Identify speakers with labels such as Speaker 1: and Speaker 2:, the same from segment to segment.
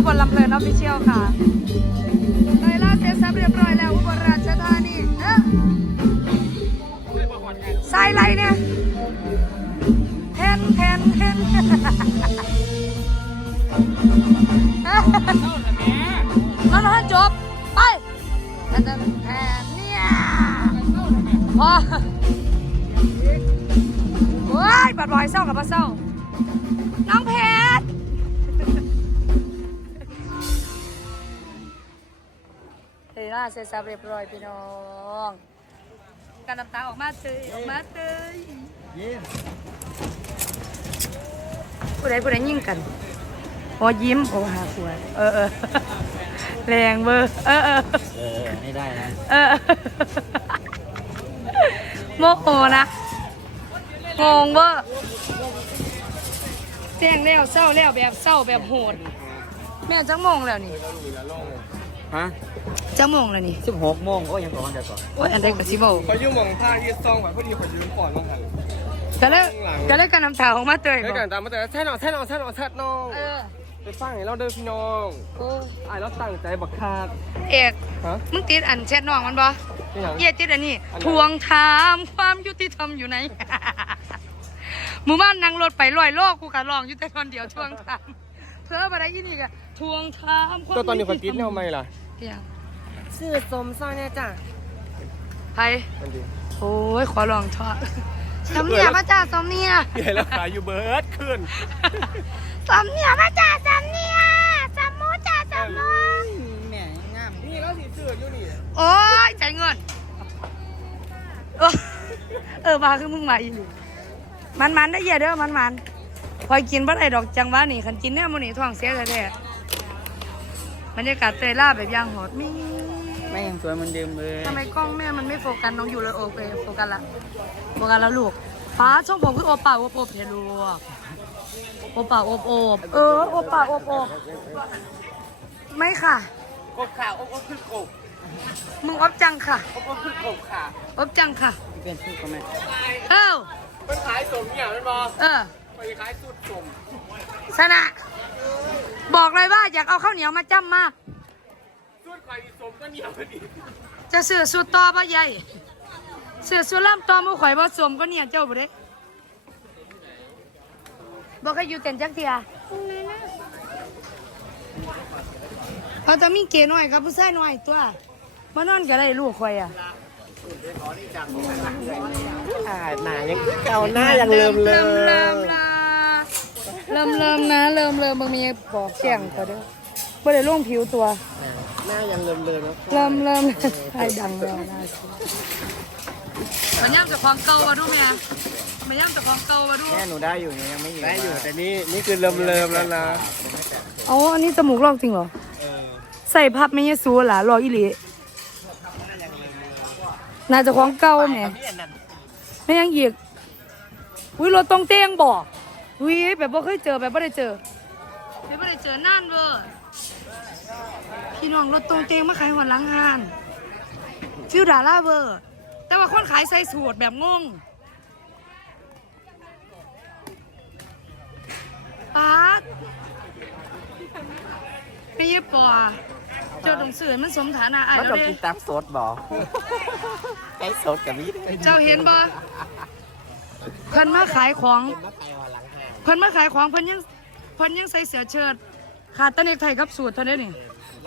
Speaker 1: บลลำเพลินออฟฟิเชียลค่ะเตยล่าเสร็จสับเรียบร้อยแล้วอุบลราชธานีสายไรเนี่ยแทนมันจบไปแทนเนี่ยพอโอ้ยบัดบ่อยเศร้ากับบัดเศร้าน้องเพชรเฮ้ยน่าเสร็จสับเรียบร้อยพี่น้องการน้ำตาออกมาเตยผู้ใดยิ่งกันพอยิ้มโอ้หาขวดแรงเบอร์
Speaker 2: ไม่ได้นะ
Speaker 1: โมโหนะงงเบอร์แจ้งแล้วเศร้าแล้วแบบเศร้าแบบโหดแม่จังโมงแล้วนี่
Speaker 2: ฮะ
Speaker 1: จังโมงแล้วนี่
Speaker 2: 16 โมงโอ้ยังก่อน
Speaker 1: โอ้ยอันใดกับซิโบ
Speaker 3: พอยุ่งมองท่ายืดซองแบบพอดีพอยืนก่อนบ้างกัน
Speaker 1: ก็เลยกันน้ำตาของมาเตย
Speaker 3: แล้วกันตามมาแต่แท่น้องไปฟังให้เราเดินพี่น้องไอ้เราตั้งใจบักคาด
Speaker 1: เอกมึงติดอันแชทน้องมันบ่เย่ติดอันนี้ทวงถามความยุติธรรมอยู่ไหนหมู่บ้านนั่งรถไปลอยโลกกูกะลองอยู่แต่คนเดียวทวงถามเพื่ออะไรอีนี่กะทวงถามความ
Speaker 3: ตัวตอนนี้คนติดเนี่ยทำไมล่ะ
Speaker 2: ชื่อสมซ่อนเนี่ยจ้ะ
Speaker 1: ใครโอ้ยขอลองทอดสำเนียพระจ่าสำเนีย
Speaker 3: ใหญ่แล้วขายอยู่เบิร์ดขึ้น
Speaker 1: สำเนียพระจ่าสำเนียสำมูจ่าสำมู
Speaker 2: แม่งาม
Speaker 3: นี่แล้วสีเสื้ออยู่นี่
Speaker 1: โอ้ยใจเงินมาคือมึงมาอีหลีมันได้เยอะเด้อมันพอกินบัดไอดอกจังหวะนี่ขันกินเนี่ยมันนี่ท้องเสียแท้ๆบรรยากาศเตยล่าแบบย่างหอด
Speaker 2: แม่ยังสวยเหมือนเดิมเลย
Speaker 1: ทำไมกล้องแม่มันไม่โฟกัสน้องอยู่เลยโอเคโฟกัสแล้วลูกป้าช่องผมคือโอป่าโอบเฮลูโอป่าโอบโอป่าโอบไม่ค่ะ
Speaker 3: กบขาอบขึ้นกบ
Speaker 1: มึงอบจังค่ะ
Speaker 3: อบขึ้นกบขา
Speaker 1: อบจังค่ะ
Speaker 2: เปลี่ยนชื่อก็แม่
Speaker 3: มันขายสมเนี่ยมันบอไปขายสุดสม
Speaker 1: ชนะบอกเลยว่าอยากเอาข้าวเหนียวมาจ้ำมาก
Speaker 3: สุดไข่สมก็เหนียวพอดี
Speaker 1: จะเสือสุดต่อบ่ใหญ่เสือสุดล่ำต่อมือข่อยบ่สมก็เนี่ยเจ้าบ่ได้บอกให้อยู่เต็นจักเทียเขาจะมีเก๋หน่อยกับผู้ชายหน่อยตัวมานอนก็ได้ลูกข่อย
Speaker 3: หน้ายังเก่าหน้ายังเริ่มนะ
Speaker 1: เริ่มบางมีบอกแจ้งเขาเด้อบ่ได้ลงผิวตัว
Speaker 3: หน้ายังเริ่มนะ
Speaker 1: เริ่มให้ดังแล้วนะมันย่ำจากของเก่ามาดูแม่มันย่ำจากของเก่ามาดู
Speaker 2: แม่หนูได้อยู่ยังไม่
Speaker 3: ได้อยู่แต่นี่คือเริ่มแล้วนะ
Speaker 1: อ๋ออันนี้จมูกลอกจริงเหรอใส่พับไม่ยสูหล่ะรออีหลีน่าจะของเก่าแม่ไม่ยังอีกรถตรงเตียงบอกแบบบ่เคยเจอแบบบ่ได้เจอนั่นเวอร์พี่น้องรถตรงเตียงมาขายหัวหลังงานฟิวดาล่าเวอร์แต่ว่าคนขายใส่สูตรแบบงงปากไม่ยืดปอเจ้าตรงสื่อมันสมฐานะไอ้
Speaker 2: แล้วเด้กินตับสดบ่ไอ้สดกับนี้
Speaker 1: เจ้าเห็นบ่เพิ่นมาขายของเพิ่นยังใส่เสื้อเชิ้ตขาดตะเนกไทยกับสูตรเท่านี้นี่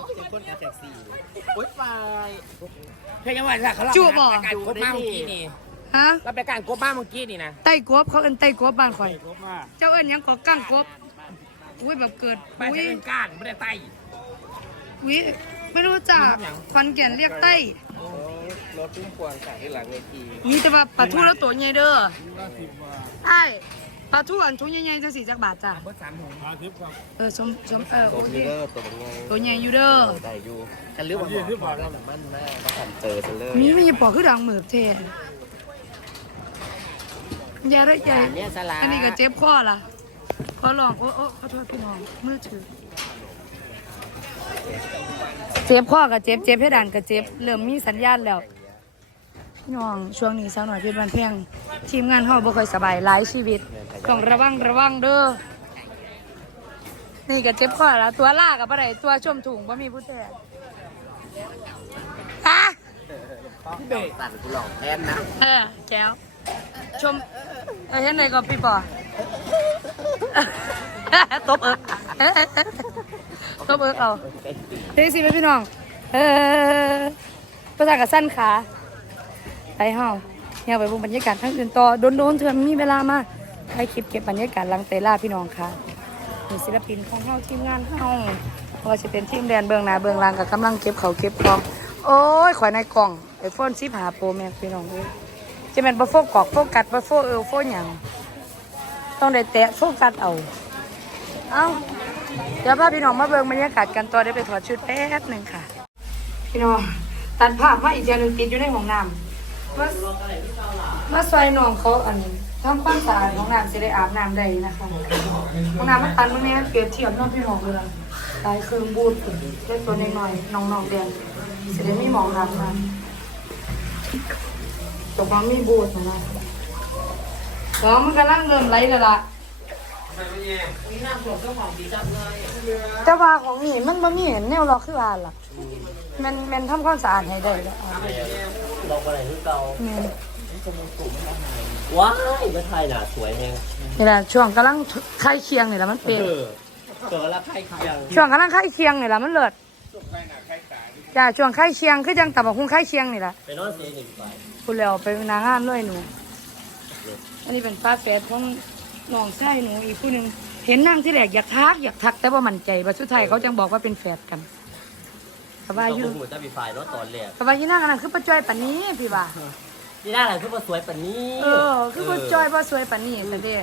Speaker 2: เฮ้ยยังไงล่ะเขา
Speaker 1: จู่บ่
Speaker 2: การกบบ้าเมื่อกี้นี่
Speaker 1: ฮะ
Speaker 2: เราไปการกบบ้าเมื่อกี้นี่นะ
Speaker 1: ไต้กบเขาเอิ้นไต้กบบ้านข่อยเจ้าเอิ้นยังก็กั้งกบแบบเกิด
Speaker 2: ไปเอิ้นก้านไม่ได้ไต้
Speaker 1: ไม่รู้จักฟันแก่นเรียกไต้
Speaker 3: รถพุ่งพวงขายที่หลังเวที
Speaker 1: นี่แต่ว่าปลาทูแล้วตัวใหญ่เด้อใช่ปลาทูอันทุ่งใหญ่ๆจัง4 จักบาทจ้ะสมโอเคตัวใหญ่อยู่เด้อ
Speaker 3: ได้อยู่
Speaker 2: กันเรื่องมันมันแม่ก็สั่นเจอกันเลย
Speaker 1: มีปอกคือดังเหมือบเทนยาได้ใหญ่อันนี้ก็เจ็บข้อล่ะขอลองโอ้ขอโทษพี่น้องมือถือเจ็บข้อกับเจ็บเพดานกับเจ็บเริ่มมีสัญญาณแล้วพี่น้องช่วงนี้สาวหน่อยเป็นวันเพียงทีมงานเขาบ่ค่อยสบายหลายชีวิตต้องระวังเด้อนี่ก็เจ็บคอแล้วตัวล่ากับอะไรตัวชมถุงบ่มีผู้แทนฮะ
Speaker 2: เบรกตัดกูหลอกแทนนะ
Speaker 1: แก้วชมเห็นไหนก็พี่ปอตบเอิกตบเอิกเอาเฮ้ยสิพี่น้องภาษากับสั้นขาไปเฮาเนี่ยไปบุกบรรยากาศทั้งอื่นต่อโดนเถื่อนมีเวลามาให้คลิปเก็บบรรยากาศหลังเตล่าพี่น้องค่ะมีศิลปินของเฮาทีมงานเฮาว่าจะเป็นทีมแดนเบื้องหน้าเบื้องหลังกับกำลังเก็บเขาเก็บของโอ้ยข่อยในกล่องiPhone 15 Pro Max พี่น้องเอ้ยจะเป็นบ่โฟกัสโฟกัสบ่โฟโฟหยังต้องได้แตะโฟกัสเอาเดี๋ยวพาพี่น้องมาเบิ่งบรรยากาศกันต่อได้ไปถอดชุดแป๊บหนึ่งค่ะพี่น้องตัดภาพมาอีกอย่างหนึ่งติดอยู่ในห้องน้ำมาซอยน้องเขาทำความสะอาดห้องน้ำสิได้อาบน้ำได้นะคะห้องน้ำมันตันมันเนี่ยเปรียบเทียบน้องพี่น้องเลยตายเครื่องบูดเล็กตัวน้อยๆน้องๆแดงสิได้มีหมองน้ำมาตกมามีบูดนะแล้วมันกำลังเริ่มไหลแล้วล่ะเจ้าว่าของนี่มันบ่มีเห็นแนวรอคือว่าล่ะมันทำความสะอาดให้ได้แล้ว
Speaker 2: ลองอะไรที่เก่าว้ายมาถ่ายหนาสวยแฮง
Speaker 1: นี่แหละช่วงกำลังไข่เคียงนี่แหละมันเปรี้ยว
Speaker 2: ตัวละไข่เคียง
Speaker 1: ช่วงกำลังไข่เคียงนี่แหละมันเลิศจ้าช่วงไข่เคียงคือจังตับบักหุ่งไข่เคียงนี่แหละ
Speaker 2: ไปนอนเสียหนึ่งไป
Speaker 1: คุณแล้วไปนางงานเลยหนูอันนี้เป็นฟ้าแฝดของน้องชายหนูอีกผู้หนึ่งเห็นนั่งที่แรกอยากทักแต่ว่ามั่นใจว่าสุดท้ายเขาจังบอกว่าเป็นแฝดกันสบายอยู่
Speaker 2: ต้องหมุนจะมีไฟรถตอนแรก
Speaker 1: สบายยี่นั่งอันนั้นคือป้าจ้อยปันนี้พี่ว่า
Speaker 2: นี่น่าอะไรคือมาสวยปานนี้
Speaker 1: คือป้าจ้อยป้าสวยปันนี้แต่เด้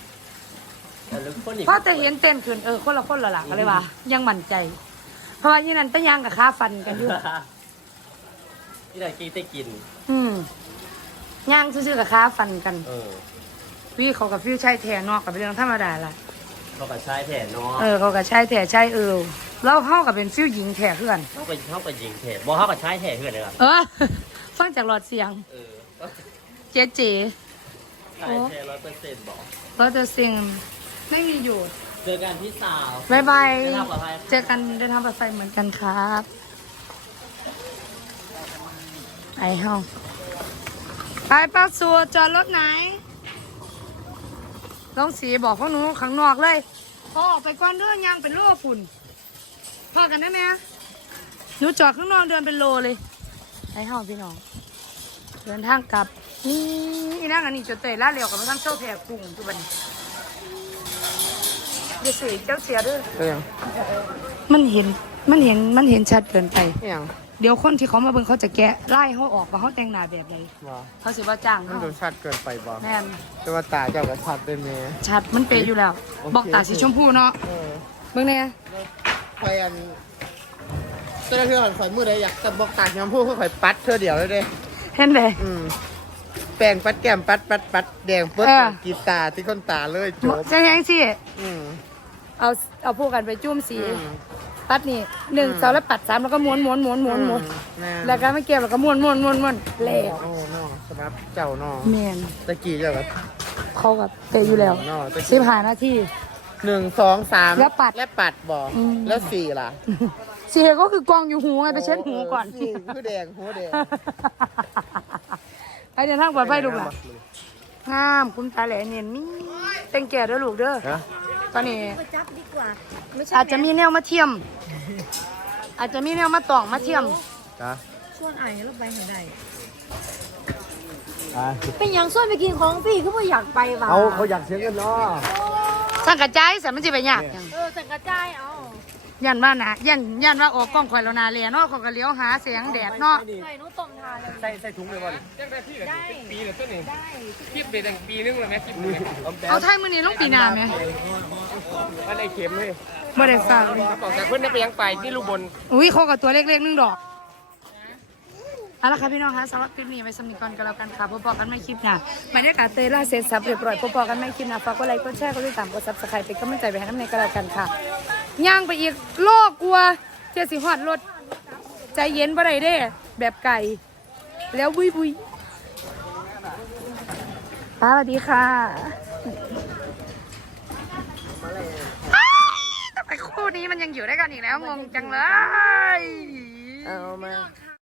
Speaker 1: เพราะแต่เห็นเต้นขึ้นคนละหลักเลยว่ายังมั่นใจ เพราะว่ายี่นั่นตะยางกับค้าฟันกันอยู่
Speaker 2: นี่ไหนกินได้กิน
Speaker 1: ย่างซื่อๆกับค้าฟันกันพี่เขากับพี่ใช้แทนนอกกับเป็นเรื่องธรรมดาละ
Speaker 2: เขากับชายแถเนาะ
Speaker 1: เขากับใช้แทใช้แล้วเข้ากับเป็นฟิวหญิงแทเพื่อน
Speaker 2: เขาไปยิงแถบอกเขากับชายแถเพื่อนเลยครับ
Speaker 1: ฟังจากหลอดเสียงเจ๊
Speaker 2: ชายแถ100%บอก
Speaker 1: เราจะเสียงไม่มีอยู่
Speaker 2: เจอกันพี่สาว
Speaker 1: บายบาย
Speaker 2: เดินทางปลอดภัย
Speaker 1: เจอกันเดินทางปลอดภัยเหมือนกันครับไอ้เฮาไปป้าสัวจอดรถไหนต้องสีบอกพวกหนูข้างนอกเลยพอออกไปก่อนเด้อย่างเป็นโลฝุ่นพอกันได้ไหมหนูจอดข้างนอกเดินเป็นโลเลยไอ้เฮาพี่น้องเดินทางกลับนี่นั่งอันนี้จะเตะล่าเร็วกับมาทั้งเจ้าแพรกุ้งทุกวันเดี๋ยวสิเจ้าเสียด้วยมันเห็นชัดเกินไปเดี๋ยวคนที่เขามาเบิ่งเขาจะแกะไล่เขาออกว่าเขาแต่งหน้าแบบใดเขาสิว่าจ้าง
Speaker 3: มัน
Speaker 1: เขา
Speaker 3: ดูชัดเกินไปบ่
Speaker 1: แม่น
Speaker 3: แต่ว่าตาเจ้าก็ชัดได้ไหม
Speaker 1: ชัดมันเปย์อยู่แล้ว บอกตาสีชมพูเนาะเบิ่งเนี่ย
Speaker 3: คอยเจ้าหน้าที่ข่อยมือได้อยากจะบอกตาชมพูข่อยปัดเธอเดียวเลยเด้
Speaker 1: เห็นเลย
Speaker 3: แป้งปัดแก้มปัดแดงปึ๊ดกีตาที่คนตาเลยจบ
Speaker 1: จะยังสิ
Speaker 3: อืม
Speaker 1: เอาพวกกันไปจุ่มสีปัดนี่1 2แล้วปัด3แล้วก็ม้วนแล้วก็ไม่เก็บแล้วก็ม้วนเละ
Speaker 3: โอ้น้อสำหรับเจ้าน้อ
Speaker 1: แม่น
Speaker 3: ตะกี้เจ้าแบบ
Speaker 1: เขากับเตะอยู่แล้ว15 นาที
Speaker 3: 1 2 3และปัดบ่แล้ว4ล่ะ
Speaker 1: สีก็คือกองอยู่หูไงไปเช็ดหูก่อน
Speaker 3: หูแดงหูแดง
Speaker 1: ไอเดินทางปลอดภัยลูกหล่ะงามคุ้มตาแหล่เนียนมีแต่งแก่ด้วยลูกเด้อตอนนี้อาจจะมีแนวมาเทียม อาจจะมีแนวมาตองมาเทียม
Speaker 4: ส่วนไอ้เราไปไหนได้เป็นอย่างส่วนไปกินของพี่ก็ไม่อยากไปว่ะ
Speaker 3: เขาอยากเสียเงินเนาะ
Speaker 1: สั่งกระจายแต่มันจะไปยากยัง
Speaker 4: แต่กระจายเอา
Speaker 1: ยันว่านะยันว่าออกกล้องข่อยแล้วนาเลียเนาะเขาก็เลี้ยวหาแสงแดดเนาะ
Speaker 4: ใส่นู้ต้มทานเลย
Speaker 3: ใส่ถุงเลยบ่
Speaker 4: ได้
Speaker 3: ปีละต้นนี่
Speaker 4: ได้
Speaker 3: คิดไปตั้งปีนึงแล้วแม่คิดเลย
Speaker 1: เอาไทยมื้อนี้ลงปีหน้าไหม
Speaker 3: อันไอ้เข็มเลย
Speaker 1: บ่ได้ฝากเลย
Speaker 3: บอกจากเพื่อนได้ไปยังไปที่ลูกบน
Speaker 1: อุ้ยเขากับตัวเล็กๆนึงดอกเอาละค่ะพี่น้องคะสำหรับคลิปนี้ไว้สำหรับก่อนกันแล้วกันค่ะพบกันไม่คลิปหน้าบรรยากาศเตยล่าเสร็จสับเรียบร้อยพบกันไม่คลิปหน้าฝากกดไลค์กดแชร์กดติดตามกดซับสไครป์เป็นกำลังใจไปให้น้ำในกันแล้วกันค่ะย่างไปอีกโลกกลัวเจ้าสิฮอดรถใจเย็นบ่ได้เด้แบบไก่แล้วบุยป้าสวัสดีค่ะนี้มันยังอยู่ด้วยกันอีกแล้วงงจังเลย
Speaker 2: เอามา
Speaker 4: ค